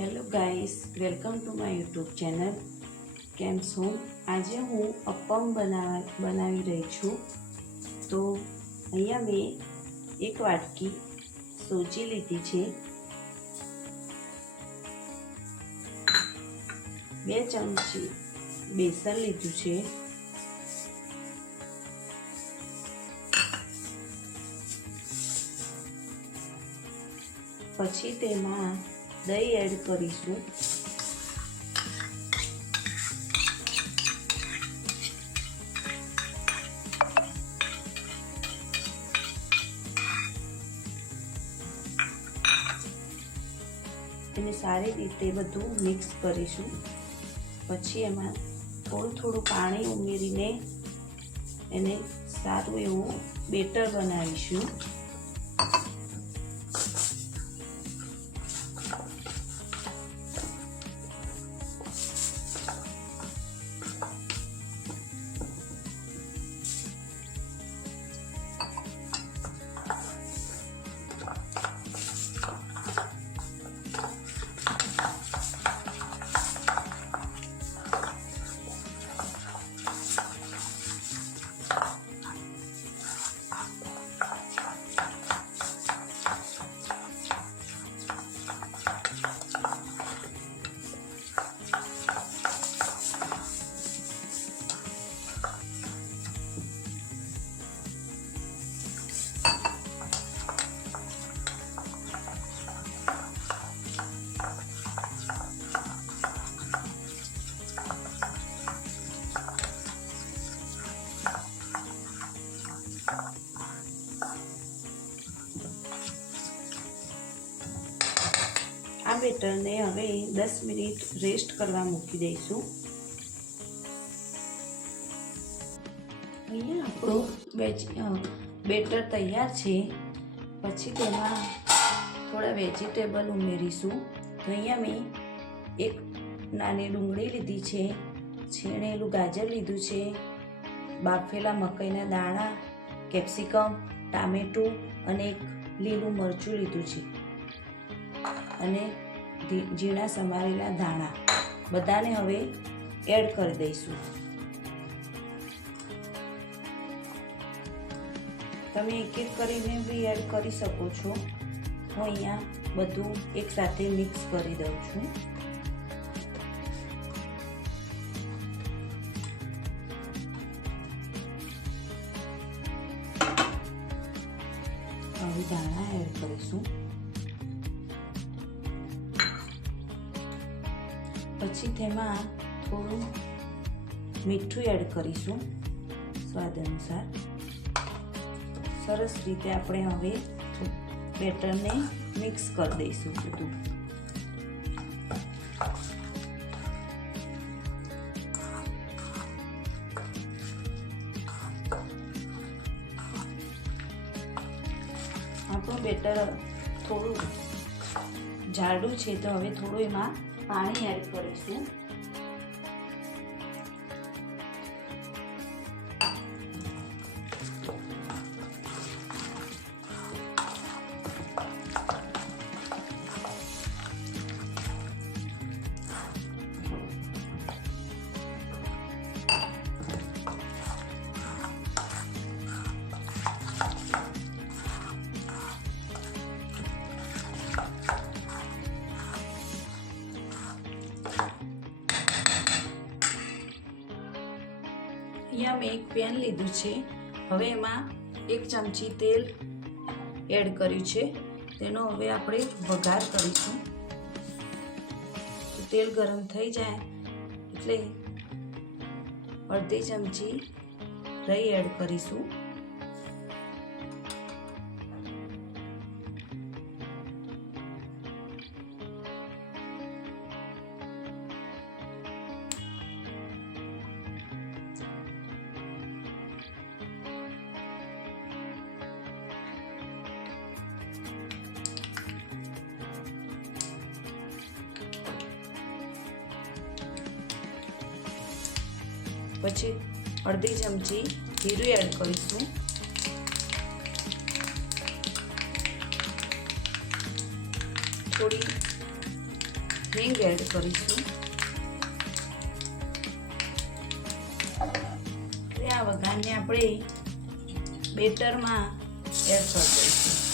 Hello guys welcome to my YouTube channel કેમ છો આજે હું અપમ બનાવ, બનાવી રહી છું. તો અહીંયા મેં એક વાટકી સોજી લીધી છે. બે ચમચી બેસન લીધું છે. પછી તેમાં દહીં એડ કરીશું. એને સારી રીતે બધું મિક્સ કરીશું. પછી એમાં થોડું થોડું પાણી ઉમેરીને એને સારું એવું બેટર બનાવીશું. આ બેટરને હવે દસ મિનિટ રેસ્ટ કરવા મૂકી દઈશું. અહીંયા આપણું બેટર તૈયાર છે. પછી તેમાં થોડા વેજીટેબલ ઉમેરીશું. તો અહીંયા મેં એક નાની ડુંગળી લીધી છે, છીણેલું ગાજર લીધું છે, બાફેલા મકાઈના દાણા, કેપ્સિકમ, ટામેટું અને એક લીલું મરચું લીધું છે. અને ઝીણા સમારેલા ધાણા. બધાને હવે એડ કરી દઈશું. તમે એક એક કરીને બી એડ કરી શકો છો. હું અહીંયા બધું એકસાથે મિક્સ કરી દઉં છું. હવે ધાણા એડ કરીશું. પછી તેમાં થોડું મીઠું એડ કરીશું સ્વાદ અનુસાર. સરસ રીતે આપણે હવે બેટરને મિક્સ કરી દઈશું બધું. આપણું બેટર થોડું જાડું છે તો હવે થોડું એમાં પાણી એડ કરીશું. અહીંયા મેં એક પેન લીધું છે. હવે એમાં એક ચમચી તેલ એડ કર્યું છે. તેનો હવે આપણે વઘાર કરીશું. તેલ ગરમ થઈ જાય એટલે અડધી ચમચી રઈ એડ કરીશું. પછી અડધી ચમચી જીરું એડ કરીશું. થોડી હિંગ એડ કરીશું. આ વઘારને આપણે બેટરમાં એડ કરી દઈશું.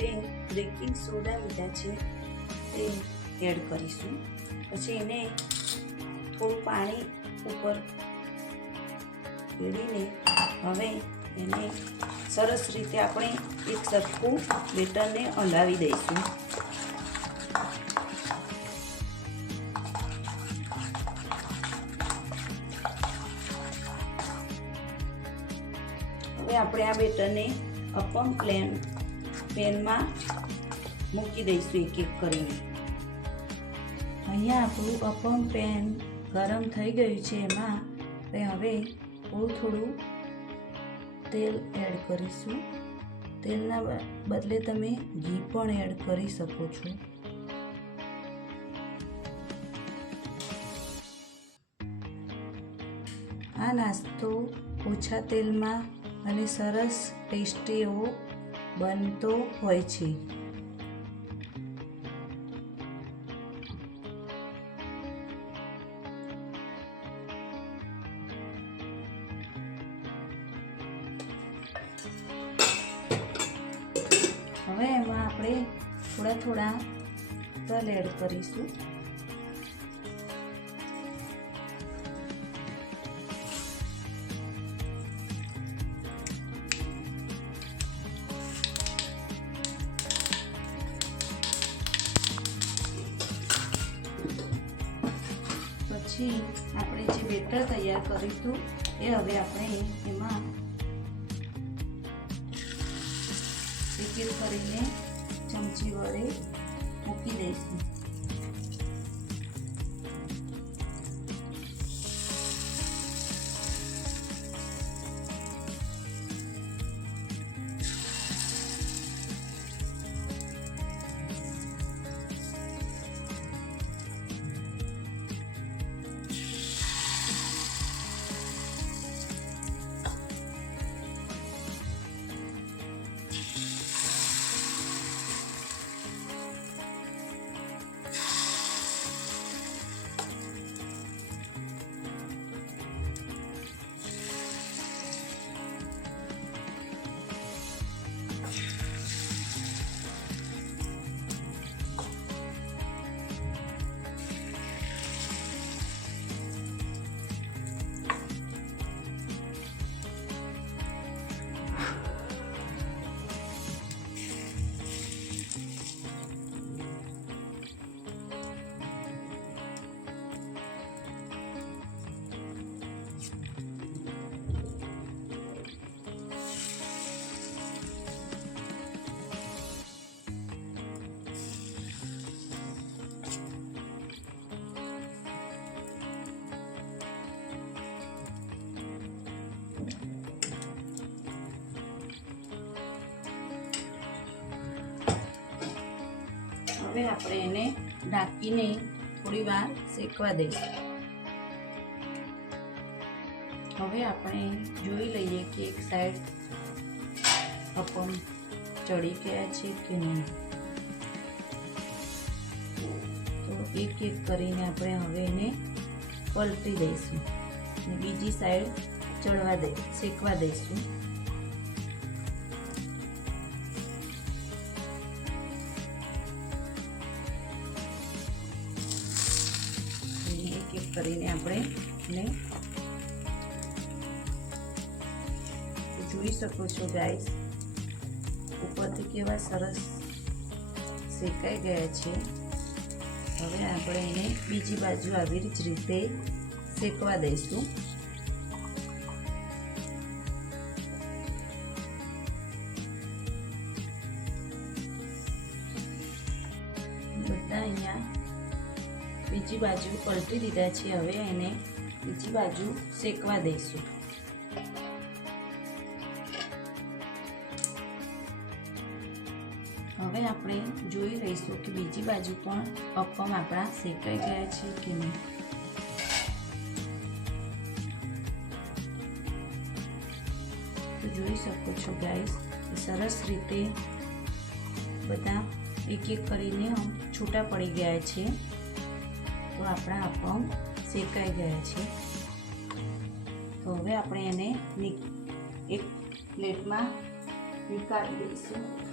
છેલ્લે બેકિંગ સોડા લીધા છે, તે એડ કરીશું. પછી એને થોડું પાણી ઉપર ભેળીને હવે એને સરસ રીતે આપણે એક સરખું બેટરને હલાવી દઈશું. હવે આપણે આ બેટરને અપમ પ્લેન પેનમાં મૂકી દઈશું એક એક કરીને. અહીંયા આપણું અપમ પેન ગરમ થઈ ગયું છે એમાં. આપણે હવે થોડું થોડું તેલ એડ કરીશું. તેલના બદલે તમે ઘી પણ એડ કરી શકો છો. આ નાસ્તો ઓછા તેલમાં અને સરસ ટેસ્ટી એવો બનતો હોય છે. હવે એમાં આપણે થોડા થોડા તલ એડ કરીશું. પછી આપણે જે બેટર તૈયાર કરીશું એ હવે આપણે એમાં રિફિલ કરીને ચમચી વડે મૂકી દઈશું. હવે આપણે એને ઢાંકીને થોડી વાર શેકવા દઈશું. હવે આપણે જોઈ લઈએ કે એક સાઈડ અપમ ચડી ગયા છે કે નહીં. તો એક એક કરીને આપણે હવે એને પલટી દઈશું. બીજી સાઈડ ચડવા દઈ, શેકવા દઈશું. એક એક કરીને આપણે જોઈ શકો છો ગાઈસ ઉપરથી કેવા સરસ શેકાઈ ગયા છે. હવે આપણે એને બીજી બાજુ આવી જ રીતે શેકવા દઈશું. બીજી બાજુ પલટી દીધા છે. હવે એને બીજી બાજુ શેકવા દઈશું. હવે આપણે જોઈ લઈશું કે બીજી બાજુ પણ અપમ આપણા શેકાઈ ગયા છે કે નહીં. તો જોઈ શકો છો ગાઈસ સરસ રીતે બધા એક એક કરીને છૂટા પડી ગયા છે. તો આપણા અપમ શેકાઈ ગયા છે. તો હવે આપણે એને એક પ્લેટમાં નીકાળી દઈશું.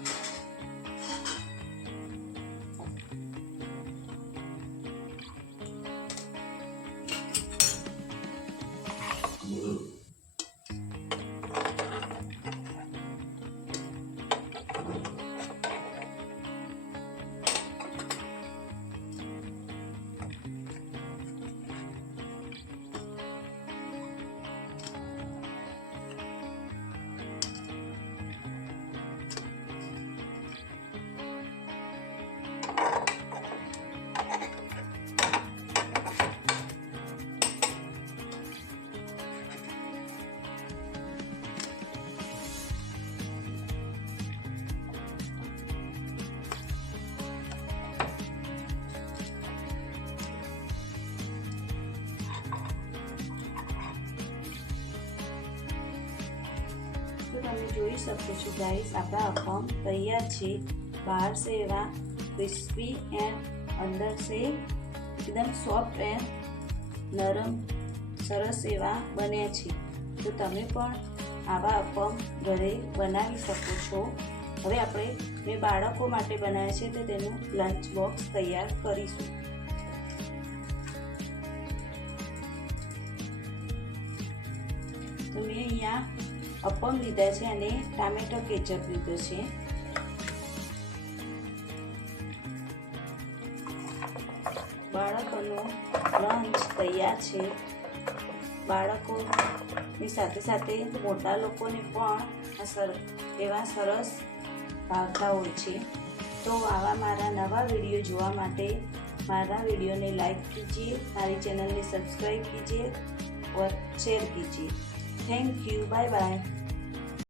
જોઈ શકો છો ગાઈસ આપણા અપમ તૈયાર છે. બહાર से એવા ક્રિસ્પી એન્ડ અંદર સે એકદમ સોફ્ટ એન્ડ નરમ, સરસ એવા બન્યા છે. તો તમે પણ આવા અપમ ઘરે બનાવી શકો છો. હવે આપણે મેં બાળકો માટે બનાવ્યા છે તો તેનું લંચ બોક્સ તૈયાર કરીશું. તો મેં અહીંયા અપમ લીધા છે અને ટામેટો કેચઅપ લીધો છે. બાળકોનો લંચ તૈયાર છે. બાળકોની સાથે સાથે મોટા લોકોને પણ સર એવા સરસ ભાવતા હોય છે. તો આવા મારા નવા વીડિયો જોવા માટે મારા વિડીયોને લાઈક કીજીએ, મારી ચેનલને સબસ્ક્રાઈબ કીજીએ और share Thank you. Bye bye.